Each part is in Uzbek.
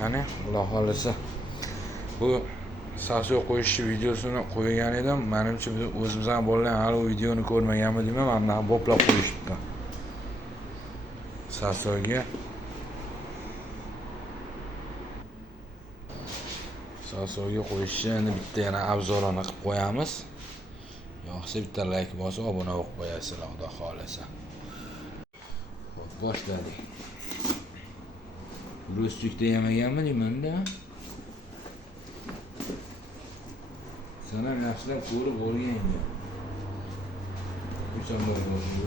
Qani, Alloh xolisa. Bu saso qo'yish videosini qo'ygan edim. Menimcha o'zimiz ham bolalar hali u videoni ko'rmaganmi deyman, mana boplab qo'yishdi. Sasoga qo'yishni endi bitta yana obzorini qilib qo'yamiz. Yo'qsa bitta like bosib, obuna bo'lib qo'yasizlar, Xudo xolisa. Xo'p, boshladik. Ro'stlikda yemaganmi deyman-da. Sen ham yaxshilab ko'rib o'rganga. Uchamlar bo'lsin.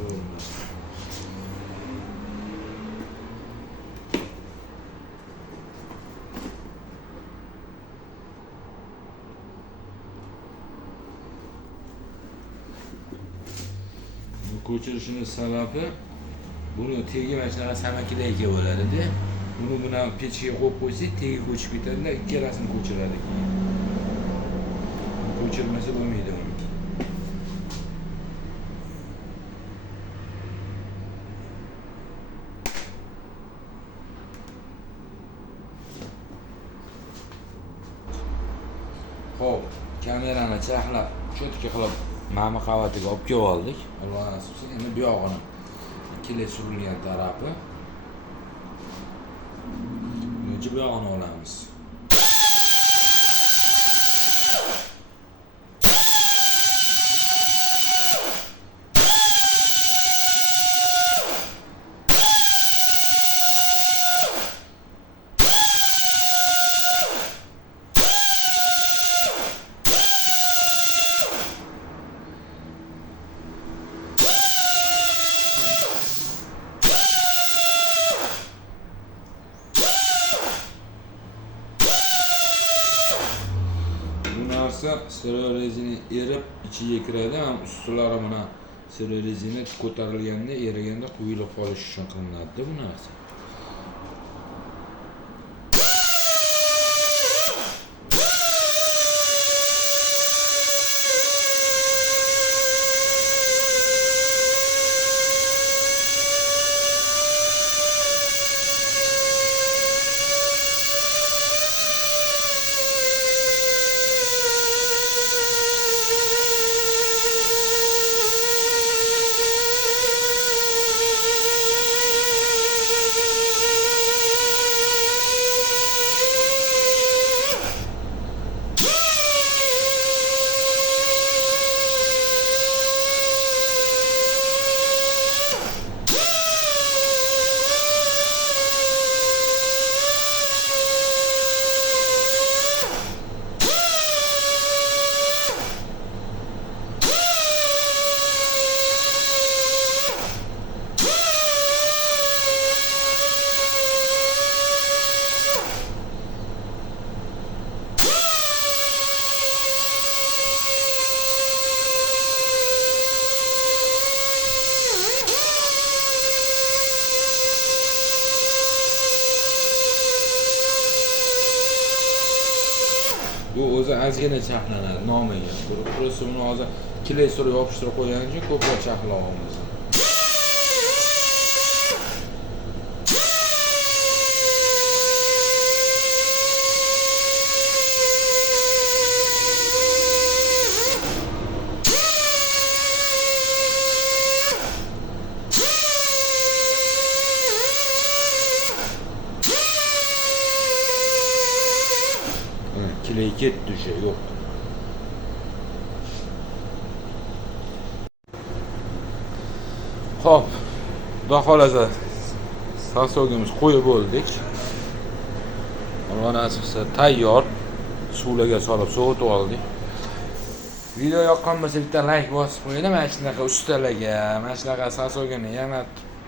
Ko'chirishimiz sababi buni tegi mana shunaqa samakidagi bo'ladi-da. Buni buna pechga qo'yib qo'ysak, tegi ko'chib ketadi-da, ikkalasini ko'chiradi. Ko'chirmasa bo'lmaydi uni. Xo'p, kamerani chaqlab, cho'tka qilib ma'mi qavatiga olib kelib oldik. Alloh nasib etsa, endi bu yog'ini ikkila surilgan tarafi. Buncha bu yog'ini olamiz. Stereo-rezina erib ichiga kiradi, ham ustilari mana stereo-rezina ko'tarilganda, eriganda quyilib qolish uchun qilinadi bu narsa. Bu o'zi ozgina chaqlanadi nomiga. Просто uni hozir kleysterga yopishtirib qo'yganim uchun ko'proq chaqlayapmiz. Kiley ketdi şey yok. Hop. Xudo xolasa sasogimiz qo'yib bo'ldik. Alloh nasib etsa tayyor. Suvlarga solib sovutib oldik. Video yoqqan bo'lsa bitta like bosib qo'yinglar. Mana shunaqa ustalarga, mana shunaqa sasogini yana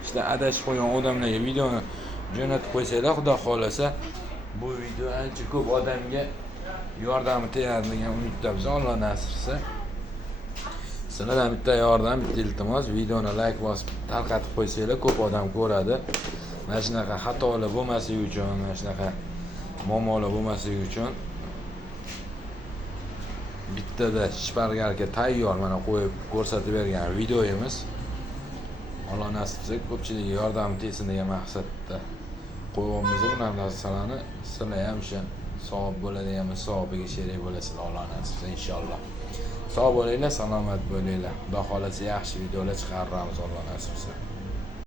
işte adashib qo'ygan odamlarga videoni jo'natib qo'ysanglar, Xudo xolasa bu video ancha ko'p odamga yordami tegadi degan umiddamiz. Alloh nasib etsa. Sizlardan bitta yordam, bitta iltimos, videoni like bosib tarqatib qo'ysanglar, ko'p odam ko'radi. Mana shunaqa xatolar bo'lmasligi uchun, mana shunaqa muammolar bo'lmasligi uchun bittada shpargalka tayyor mana qo'yib ko'rsatib bergan videoyimiz. Alloh nasib etsa ko'pchilikga yordam tegsin degan maqsadda qo'yamiz bu narsalarni. Sizlar ham o'sha savob bo'ladigan savobiga sherik bo'lasizlar, Alloh nasib etsa inshaalloh. Sog' bo'linglar, salomat bo'linglar. Xudo xolasa yaxshi videolar chiqaramiz, Alloh nasib etsa.